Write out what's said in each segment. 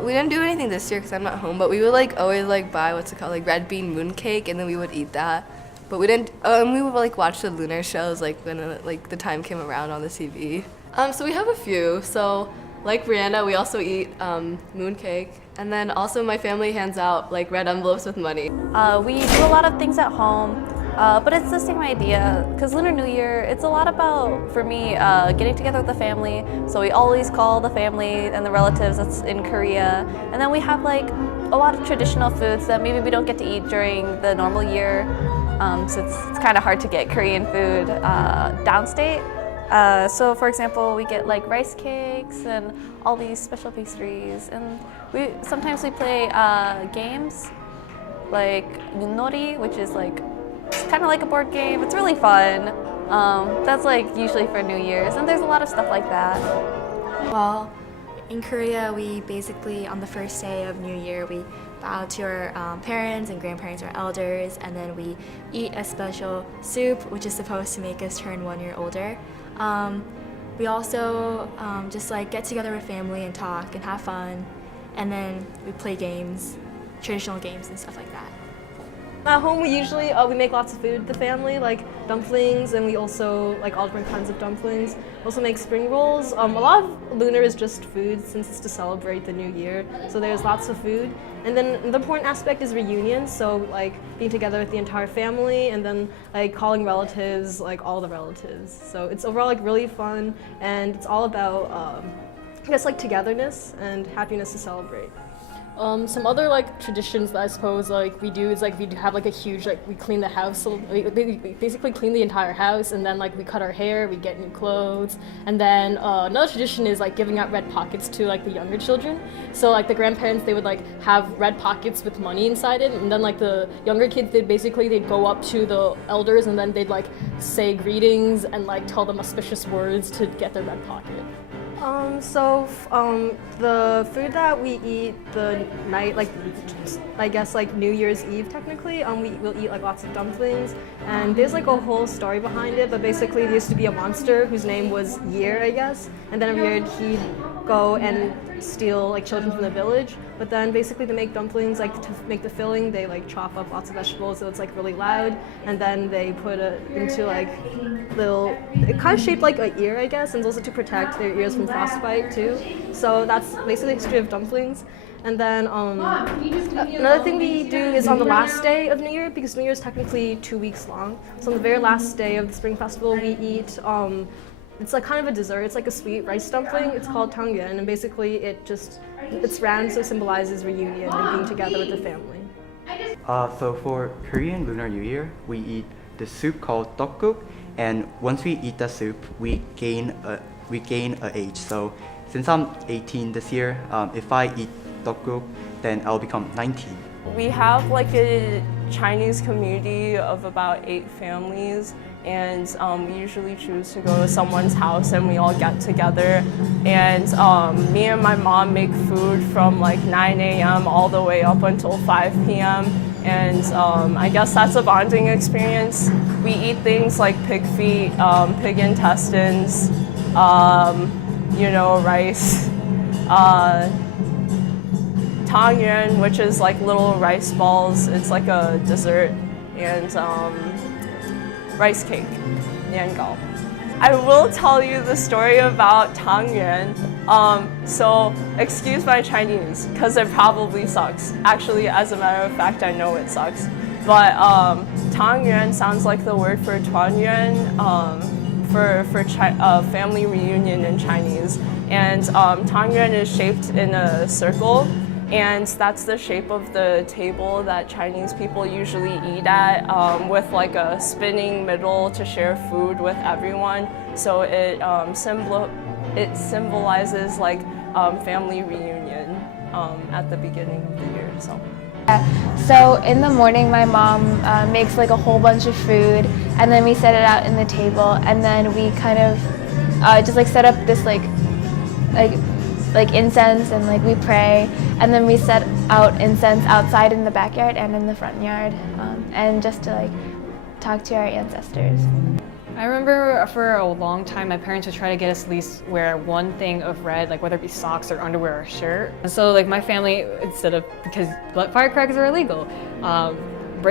Well, we didn't do anything this year because I'm not home, but we would like always like buy what's it called, like red bean mooncake, and then we would eat that. But we didn't. And we would like watch the Lunar shows like when like the time came around on the TV. So we have a few. So like Brianna, we also eat mooncake, and then also my family hands out like red envelopes with money. We do a lot of things at home. But it's the same idea, because Lunar New Year, it's a lot about, for me, getting together with the family. So we always call the family and the relatives that's in Korea. And then we have like a lot of traditional foods that maybe we don't get to eat during the normal year. So it's kind of hard to get Korean food downstate. So for example, we get like rice cakes and all these special pastries. And sometimes we play games like Lunar, which is like it's kind of like a board game. It's really fun. That's like usually for New Year's, and there's a lot of stuff like that. Well, in Korea, we basically, on the first day of New Year, we bow to our parents and grandparents, our elders, and then we eat a special soup, which is supposed to make us turn 1 year older. We also just like get together with family and talk and have fun, and then we play games, traditional games and stuff like that. At home, we usually we make lots of food with the family, like dumplings, and we also like all different kinds of dumplings. We also make spring rolls. A lot of Lunar is just food since it's to celebrate the new year, so there's lots of food. And then the important aspect is reunion, so like being together with the entire family, and then like calling relatives, like all the relatives. So it's overall like really fun, and it's all about I guess like togetherness and happiness to celebrate. Some other like traditions that I suppose like we do is like we have like a huge like we clean the house, so we basically clean the entire house, and then like we cut our hair, we get new clothes, and then another tradition is like giving out red pockets to like the younger children. So like the grandparents, they would like have red pockets with money inside it, and then like the younger kids, they'd go up to the elders, and then they'd like say greetings and like tell them auspicious words to get their red pocket. The food that we eat the night, like I guess like New Year's Eve technically, we will eat like lots of dumplings, and there's like a whole story behind it, but basically there used to be a monster whose name was Year, I guess, and then every year he'd go and steal like children from the village, but then basically to make dumplings, like to make the filling, they like chop up lots of vegetables so it's like really loud, and then they put it into like little, it kind of shaped like an ear, I guess, and it's also to protect their ears from frostbite too. So that's basically the history of dumplings. And then another thing we do is on the last day of New Year, because New Year is technically 2 weeks long. So on the very last day of the Spring Festival, we eat, it's like kind of a dessert. It's like a sweet rice dumpling. It's called tangyuan, and basically it's round, so it symbolizes reunion and being together with the family. So for Korean Lunar New Year, we eat the soup called tteokguk, and once we eat the soup, we gain a age. So since I'm 18 this year, if I eat tteokguk, then I'll become 19. We have like a Chinese community of about 8 families, and we usually choose to go to someone's house and we all get together, and me and my mom make food from like 9 a.m. all the way up until 5 p.m. and I guess that's a bonding experience. We eat things like pig feet, pig intestines, rice, tangyuan, which is like little rice balls. It's like a dessert, and rice cake, niangao. I will tell you the story about tangyuan. So excuse my Chinese, because it probably sucks. Actually, as a matter of fact, I know it sucks. But tangyuan sounds like the word for tuanyuan, for family reunion in Chinese. And tangyuan is shaped in a circle, and that's the shape of the table that Chinese people usually eat at, with like a spinning middle to share food with everyone. So it symbolizes like family reunion at the beginning of the year. So in the morning, my mom makes like a whole bunch of food, and then we set it out in the table, and then we kind of just like set up this like incense, and like we pray, and then we set out incense outside in the backyard and in the front yard, and just to like talk to our ancestors. I remember for a long time my parents would try to get us to at least wear one thing of red, like whether it be socks or underwear or shirt. And so like my family, instead of, because firecrackers are illegal,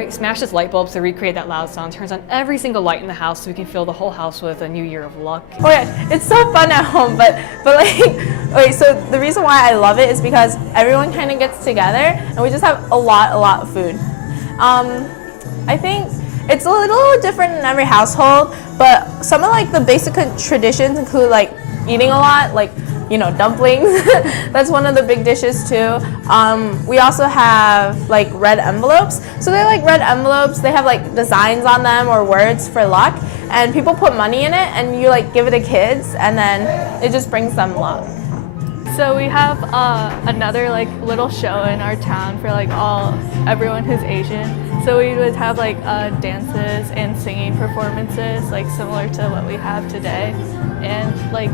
smashes light bulbs to recreate that loud sound, turns on every single light in the house so we can fill the whole house with a new year of luck. Oh yeah, it's so fun at home, but like, okay, so the reason why I love it is because everyone kind of gets together and we just have a lot of food. I think it's a little different in every household, but some of like the basic traditions include like eating a lot, like, you know, dumplings. That's one of the big dishes too. We also have like red envelopes. So they're like red envelopes. They have like designs on them or words for luck, and people put money in it, and you like give it to kids, and then it just brings them luck. So we have another like little show in our town for like everyone who's Asian. So we would have like dances and singing performances, like similar to what we have today, and like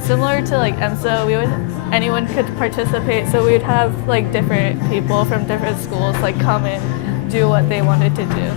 similar to like EMSA, anyone could participate. So we'd have like different people from different schools like come and do what they wanted to do.